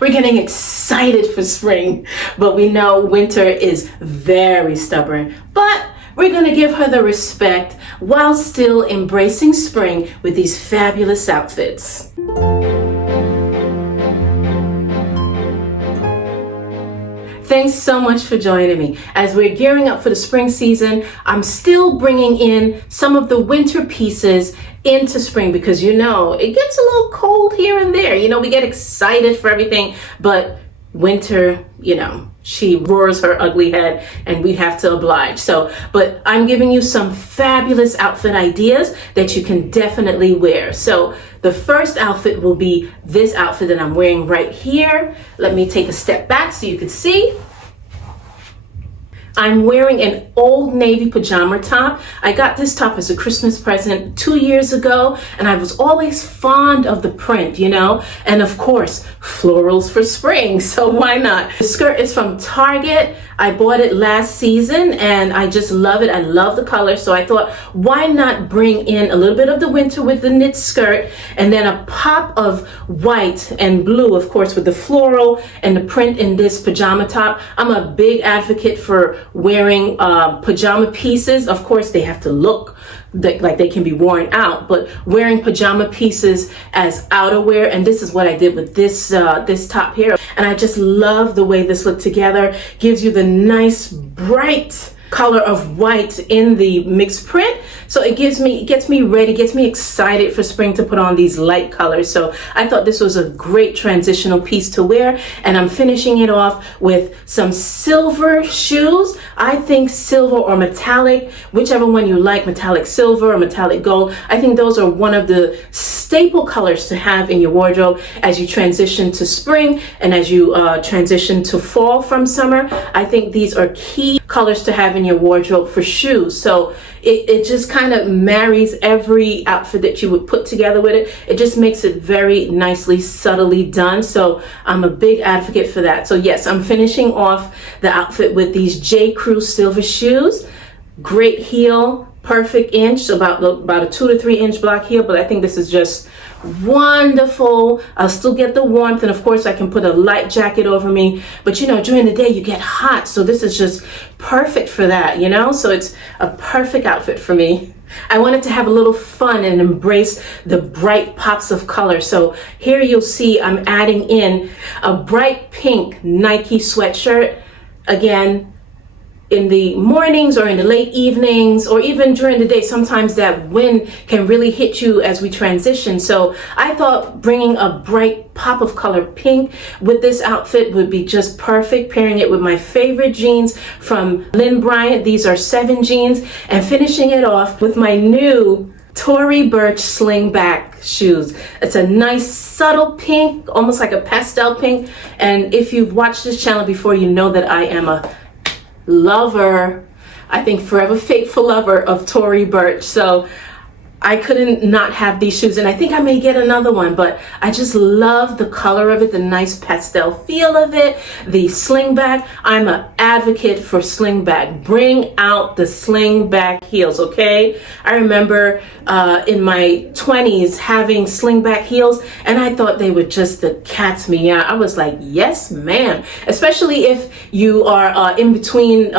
We're getting excited for spring, but we know winter is very stubborn. But we're gonna give her the respect while still embracing spring with these fabulous outfits. Thanks so much for joining me. As we're gearing up for the spring season, I'm still bringing in some of the winter pieces into spring because it gets a little cold here and there. We get excited for everything, but winter, she roars her ugly head and we have to oblige. But I'm giving you some fabulous outfit ideas that you can definitely wear. So the first outfit will be this outfit that I'm wearing right here. Let me take a step back so you can see. I'm wearing an Old Navy pajama top. I got this top as a Christmas present 2 years ago, and I was always fond of the print, and of course, florals for spring, so why not? The skirt is from Target. I bought it last season, and I just love it. I love the color, so I thought, why not bring in a little bit of the winter with the knit skirt, and then a pop of white and blue, of course, with the floral and the print in this pajama top. I'm a big advocate for wearing pajama pieces. Of course, they have to look like they can be worn out, but wearing pajama pieces as outerwear, and this is what I did with this top here. And I just love the way this looked together. Gives you the nice bright color of white in the mixed print, so it gets me ready, gets me excited for spring to put on these light colors. So I thought this was a great transitional piece to wear, and I'm finishing it off with some silver shoes. I think silver or metallic, whichever one you like, metallic silver or metallic gold, I think those are one of the staple colors to have in your wardrobe as you transition to spring and as you transition to fall from summer. I think these are key colors to have in your wardrobe for shoes. So it just kind of marries every outfit that you would put together with it. It just makes it very nicely, subtly done. So I'm a big advocate for that. So yes, I'm finishing off the outfit with these J. Crew silver shoes. Great heel, perfect inch, about a 2 to 3 inch block heel, but I think this is just wonderful. I'll still get the warmth, and of course I can put a light jacket over me, but during the day you get hot, so this is just perfect for that, so it's a perfect outfit for me. I wanted to have a little fun and embrace the bright pops of color. So here you'll see I'm adding in a bright pink Nike sweatshirt. Again, in the mornings or in the late evenings or even during the day, sometimes that wind can really hit you as we transition. So I thought bringing a bright pop of color pink with this outfit would be just perfect, pairing it with my favorite jeans from Lynn Bryant. These are 7 jeans, and finishing it off with my new Tory Burch slingback shoes. It's a nice subtle pink, almost like a pastel pink. And if you've watched this channel before, you know that I am a lover, I think forever faithful lover of Tory Burch. So I couldn't not have these shoes, and I think I may get another one, but I just love the color of it, the nice pastel feel of it, the slingback. I'm an advocate for slingback. Bring out the slingback heels, okay? I remember in my 20s having slingback heels, and I thought they were just the cat's meow. I was like, yes, ma'am. Especially if you are in between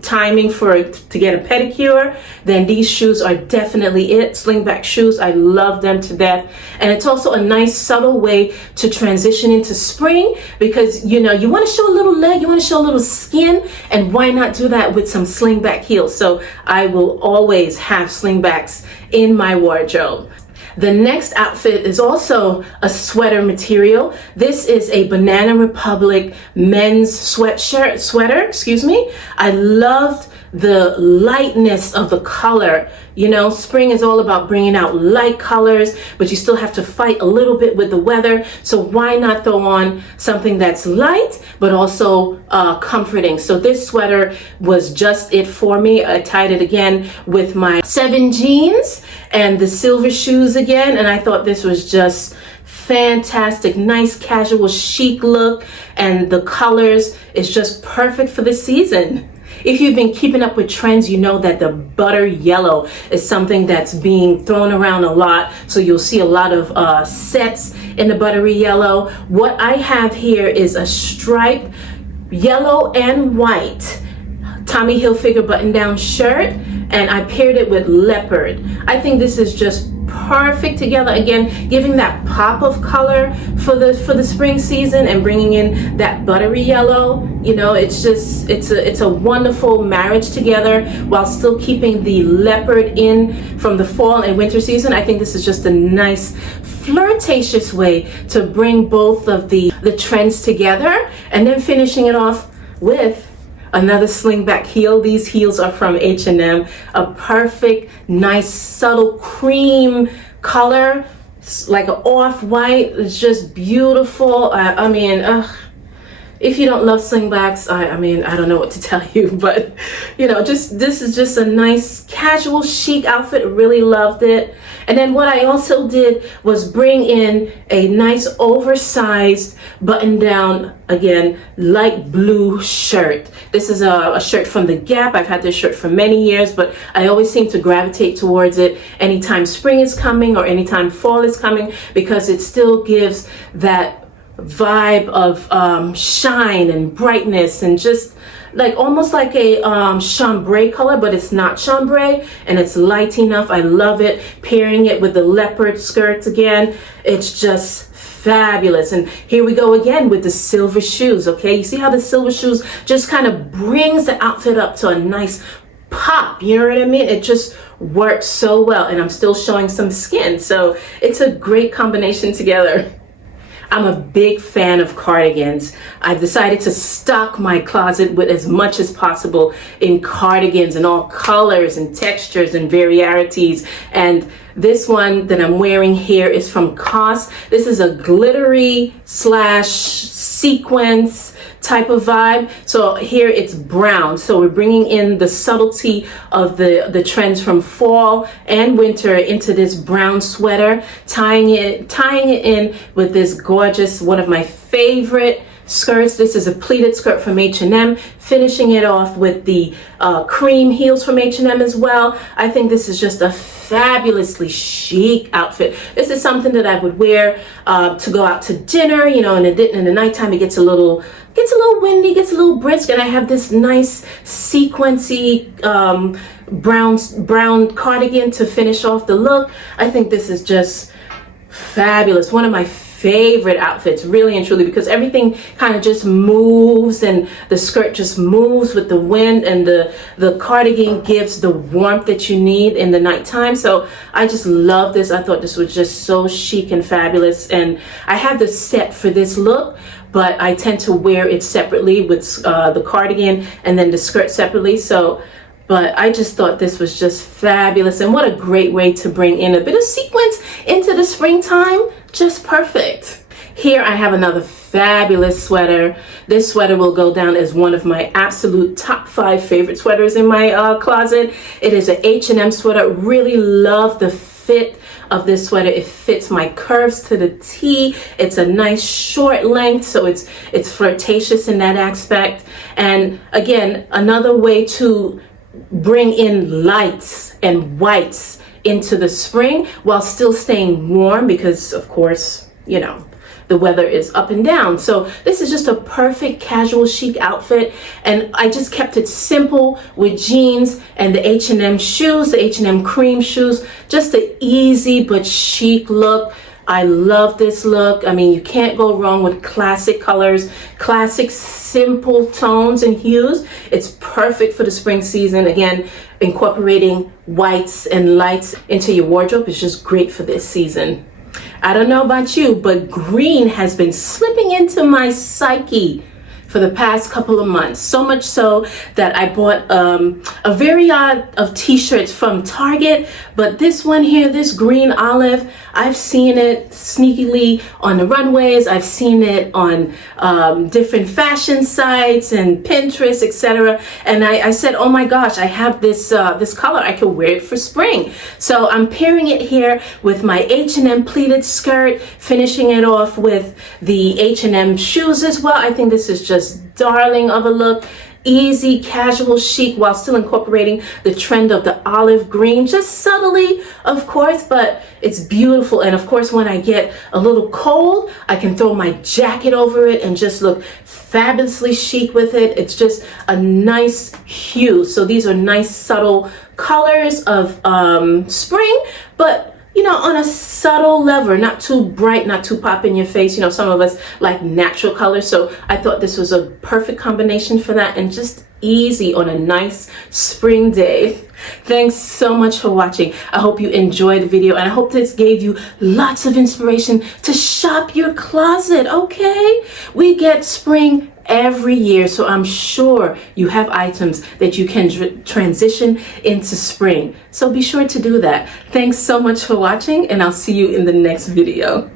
timing to get a pedicure, then these shoes are definitely it. Slingback shoes, I love them to death. And it's also a nice subtle way to transition into spring, because you want to show a little leg, you want to show a little skin, and why not do that with some slingback heels? So I will always have slingbacks in my wardrobe. The next outfit is also a sweater material. This is a Banana Republic men's sweater. I loved the lightness of the color. Spring is all about bringing out light colors, but you still have to fight a little bit with the weather. So why not throw on something that's light, but also comforting? So this sweater was just it for me. I tied it again with my 7 jeans and the silver shoes again, and I thought this was just fantastic. Nice casual chic look, and the colors is just perfect for the season. If you've been keeping up with trends, you know that the butter yellow is something that's being thrown around a lot. So you'll see a lot of sets in the buttery yellow. What I have here is a stripe yellow and white Tommy Hilfiger button-down shirt, and I paired it with leopard. I think this is just perfect together, again giving that pop of color for the spring season and bringing in that buttery yellow. You know, it's a wonderful marriage together while still keeping the leopard in from the fall and winter season. I think this is just a nice flirtatious way to bring both of the trends together, and then finishing it off with another slingback heel. These heels are from H&M, a perfect, nice, subtle cream color, like an off-white. It's just beautiful. I mean, if you don't love slingbacks, I mean, I don't know what to tell you, but you know, this is just a nice casual chic outfit. Really loved it. And then what I also did was bring in a nice oversized button down, again, light blue shirt. This is a shirt from The Gap. I've had this shirt for many years, but I always seem to gravitate towards it anytime spring is coming or anytime fall is coming, because it still gives that vibe of shine and brightness, and just like almost like a chambray color, but it's not chambray, and it's light enough. I love it. Pairing it with the leopard skirts again, it's just fabulous. And here we go again with the silver shoes. Okay, you see how the silver shoes just kind of brings the outfit up to a nice pop, you know what I mean? It just works so well, and I'm still showing some skin, so it's a great combination together. I'm a big fan of cardigans. I've decided to stock my closet with as much as possible in cardigans in all colors and textures and varieties. And this one that I'm wearing here is from COS. This is a glittery slash sequence type of vibe. So here it's brown. So we're bringing in the subtlety of the trends from fall and winter into this brown sweater, tying it in with this gorgeous, one of my favorite skirts. This is a pleated skirt from H&M, finishing it off with the cream heels from H&M as well. I think this is just a fabulously chic outfit. This is something that I would wear to go out to dinner, you know, in the nighttime. It gets a little windy, gets a little brisk, and I have this nice sequency brown cardigan to finish off the look. I think this is just fabulous. One of my favorite outfits, really and truly, because everything kind of just moves, and the skirt just moves with the wind, and the cardigan gives the warmth that you need in the nighttime. So I just love this. I thought this was just so chic and fabulous, and I have the set for this look, but I tend to wear it separately with the cardigan and then the skirt separately. But I just thought this was just fabulous, and what a great way to bring in a bit of sequence into the springtime. Just perfect. Here I have another fabulous sweater. This sweater will go down as one of my absolute top 5 favorite sweaters in my closet. It is an H&M sweater. Really love the fit of this sweater. It fits my curves to the T. It's a nice short length, so it's flirtatious in that aspect. And again, another way to bring in lights and whites into the spring while still staying warm, because of course, you know, the weather is up and down. So this is just a perfect casual chic outfit, and I just kept it simple with jeans and the H&M shoes, the H&M cream shoes. Just an easy but chic look. I love this look. I mean, you can't go wrong with classic colors, classic simple tones and hues. It's perfect for the spring season. Again, incorporating whites and lights into your wardrobe is just great for this season. I don't know about you, but green has been slipping into my psyche for the past couple of months. So much so that I bought a variety of t-shirts from Target, but this one here, this green olive, I've seen it sneakily on the runways. I've seen it on different fashion sites and Pinterest, etc. And I said, oh my gosh, I have this color. I could wear it for spring. So I'm pairing it here with my H&M pleated skirt, finishing it off with the H&M shoes as well. I think this is just darling of a look. easy, casual chic while still incorporating the trend of the olive green, just subtly, of course, but it's beautiful. And of course, when I get a little cold, I can throw my jacket over it and just look fabulously chic with it. It's just a nice hue. So these are nice, subtle colors of spring, but you know, on a subtle level, not too bright, not too pop in your face. You know, some of us like natural colors. So I thought this was a perfect combination for that, and just easy on a nice spring day. Thanks so much for watching. I hope you enjoyed the video, and I hope this gave you lots of inspiration to shop your closet, okay? We get spring every year, so I'm sure you have items that you can transition into spring. So be sure to do that. Thanks so much for watching, and I'll see you in the next video.